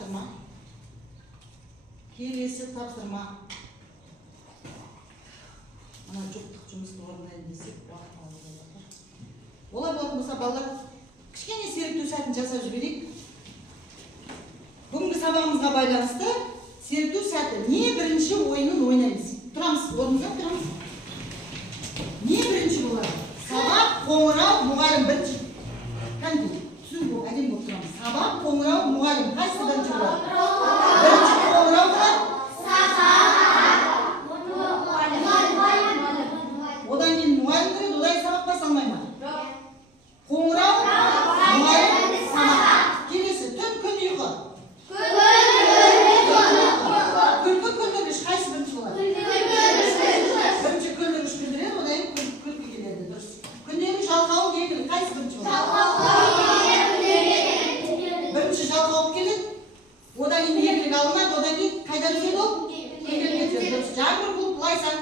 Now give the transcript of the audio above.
тапсырма. Келесі тапсырма. Ана жоқтық жұмысты орындайын десек, уақыт алып жатыр. Олай болатын болса, балалар кішкене серіктеу сәтін жасап жіберейік. Бүгінгі сабағымызға байланысты серіктеу сәті не бірінші ойынын ойнаймыз. Тұрамыз, орнымызда тұрамыз. Не бірінші болады? Сабақ, қоңырау, мұғалім бірінші. Кәнді, түсін бұл, әдем болып тұрамыз. Сабақ, қоңырау, мұғалім. Қайсы бірінші болады? Бірінші қоңырау бар. Одан кейін мұғалім кіреді, одан сабақ басалмай ма? Қоңырау, мұғалім, сабақ. Келесі, түн, күн, ұйқы. Күлкі, күлдіргіш, қайсы бірінші болады? Бірінші күлдіргіш күлдіреді, одан кейін күлкі келеді, дұрыс. Күндегі жалқауы келеді, қайсы бірінші болады? Бірінші жалқауы келеді, одан кейін ерлік алынады, одан кейін қайдан түседі ол? Жаңбыр болып, былайсан.